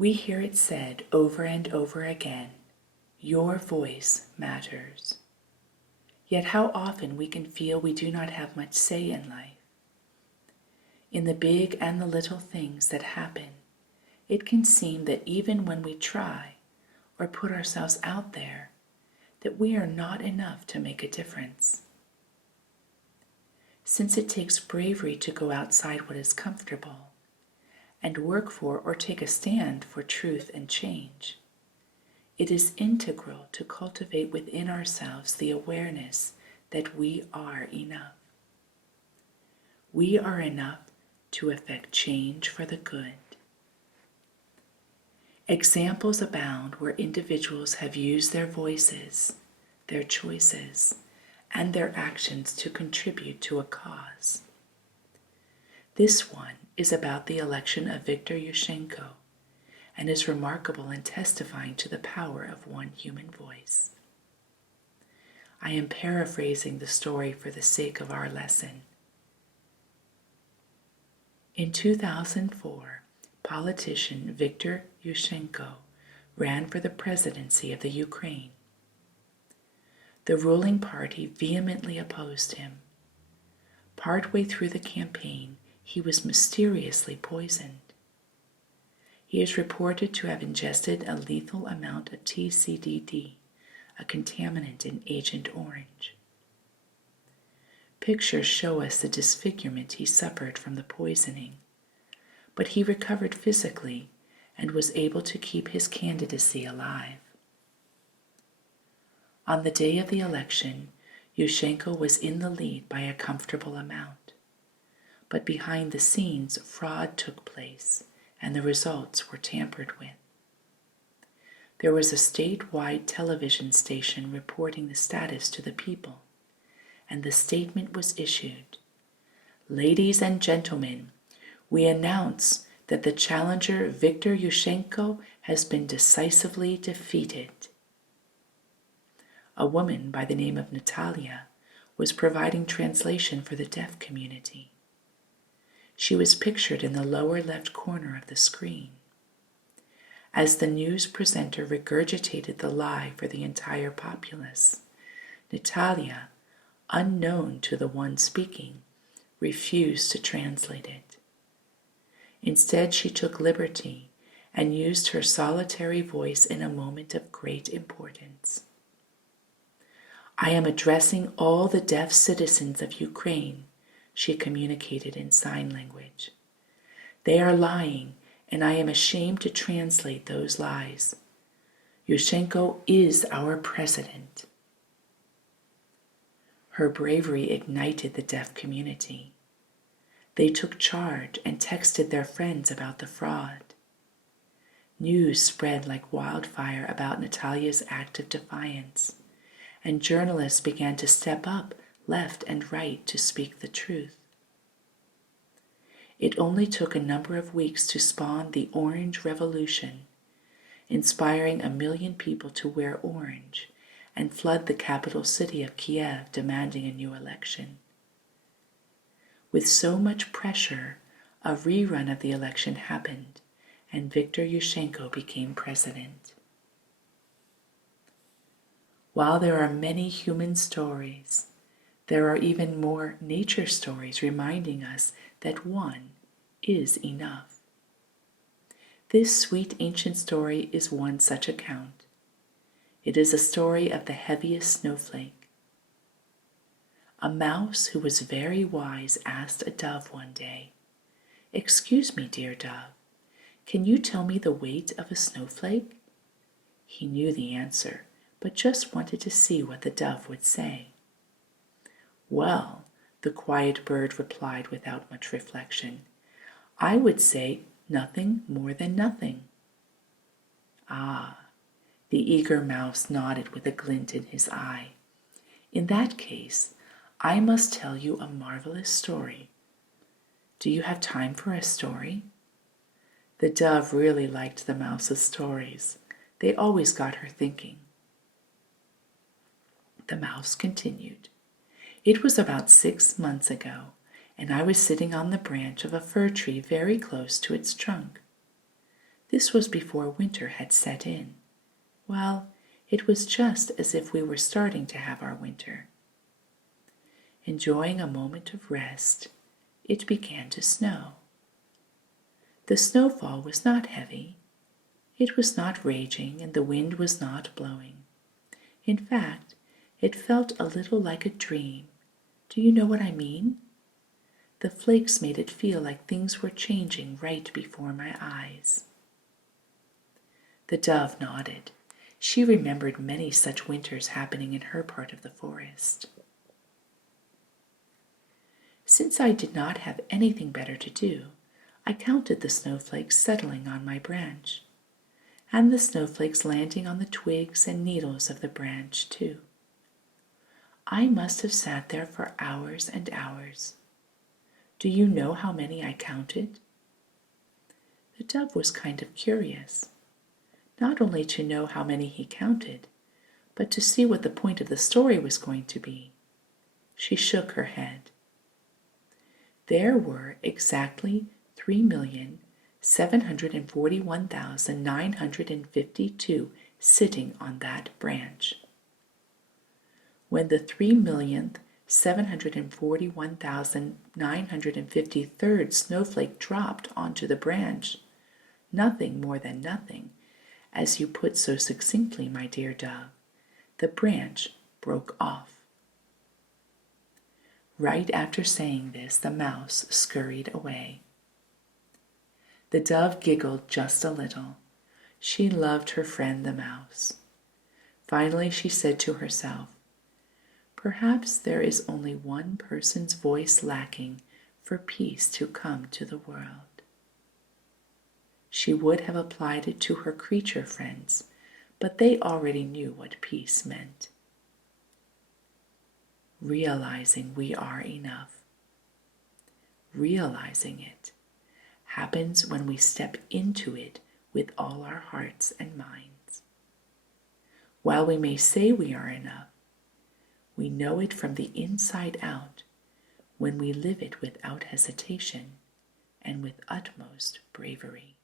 We hear it said over and over again, your voice matters. Yet how often we can feel we do not have much say in life. In the big and the little things that happen, it can seem that even when we try or put ourselves out there, that we are not enough to make a difference. Since it takes bravery to go outside what is comfortable and work for or take a stand for truth and change, it is integral to cultivate within ourselves the awareness that we are enough. We are enough to effect change for the good. Examples abound where individuals have used their voices, their choices, and their actions to contribute to a cause. This one is about the election of Viktor Yushchenko and is remarkable in testifying to the power of one human voice. I am paraphrasing the story for the sake of our lesson. In 2004, politician Viktor Yushchenko ran for the presidency of the Ukraine. The ruling party vehemently opposed him. Partway through the campaign, he was mysteriously poisoned. He is reported to have ingested a lethal amount of TCDD, a contaminant in Agent Orange. Pictures show us the disfigurement he suffered from the poisoning, but he recovered physically and was able to keep his candidacy alive. On the day of the election, Yushchenko was in the lead by a comfortable amount, but behind the scenes, fraud took place and the results were tampered with. There was a statewide television station reporting the status to the people, and the statement was issued. Ladies and gentlemen, we announce that the challenger Viktor Yushchenko has been decisively defeated. A woman by the name of Natalia was providing translation for the deaf community. She was pictured in the lower left corner of the screen. As the news presenter regurgitated the lie for the entire populace, Natalia, unknown to the one speaking, refused to translate it. Instead, she took liberty and used her solitary voice in a moment of great importance. I am addressing all the deaf citizens of Ukraine, she communicated in sign language. They are lying, and I am ashamed to translate those lies. Yushchenko is our president. Her bravery ignited the deaf community. They took charge and texted their friends about the fraud. News spread like wildfire about Natalia's act of defiance, and journalists began to step up left and right to speak the truth. It only took a number of weeks to spawn the Orange Revolution, inspiring 1 million people to wear orange and flood the capital city of Kiev demanding a new election. With so much pressure, a rerun of the election happened, and Viktor Yushchenko became president. While there are many human stories, there are even more nature stories reminding us that one is enough. This sweet ancient story is one such account. It is a story of the heaviest snowflake. A mouse who was very wise asked a dove one day, "Excuse me, dear dove, can you tell me the weight of a snowflake?" He knew the answer, but just wanted to see what the dove would say. "Well," the quiet bird replied without much reflection, "I would say nothing more than nothing." "Ah," the eager mouse nodded with a glint in his eye. "In that case, I must tell you a marvelous story. Do you have time for a story?" The dove really liked the mouse's stories. They always got her thinking. The mouse continued. "It was about 6 months ago, and I was sitting on the branch of a fir tree very close to its trunk. This was before winter had set in. Well, it was just as if we were starting to have our winter. Enjoying a moment of rest, it began to snow. The snowfall was not heavy. It was not raging, and the wind was not blowing. In fact, it felt a little like a dream. Do you know what I mean? The flakes made it feel like things were changing right before my eyes. The dove nodded. She remembered many such winters happening in her part of the forest. Since I did not have anything better to do, I counted the snowflakes settling on my branch, and the snowflakes landing on the twigs and needles of the branch, too. I must have sat there for hours and hours. Do you know how many I counted? The dove was kind of curious, not only to know how many he counted, but to see what the point of the story was going to be. She shook her head. There were exactly 3,741,952 sitting on that branch. When the 3,741,953rd snowflake dropped onto the branch, nothing more than nothing, as you put so succinctly, my dear dove, the branch broke off. Right after saying this, the mouse scurried away. The dove giggled just a little. She loved her friend the mouse. Finally she said to herself, "Perhaps there is only one person's voice lacking for peace to come to the world." She would have applied it to her creature friends, but they already knew what peace meant. Realizing we are enough. Realizing it happens when we step into it with all our hearts and minds. While we may say we are enough, we know it from the inside out when we live it without hesitation and with utmost bravery.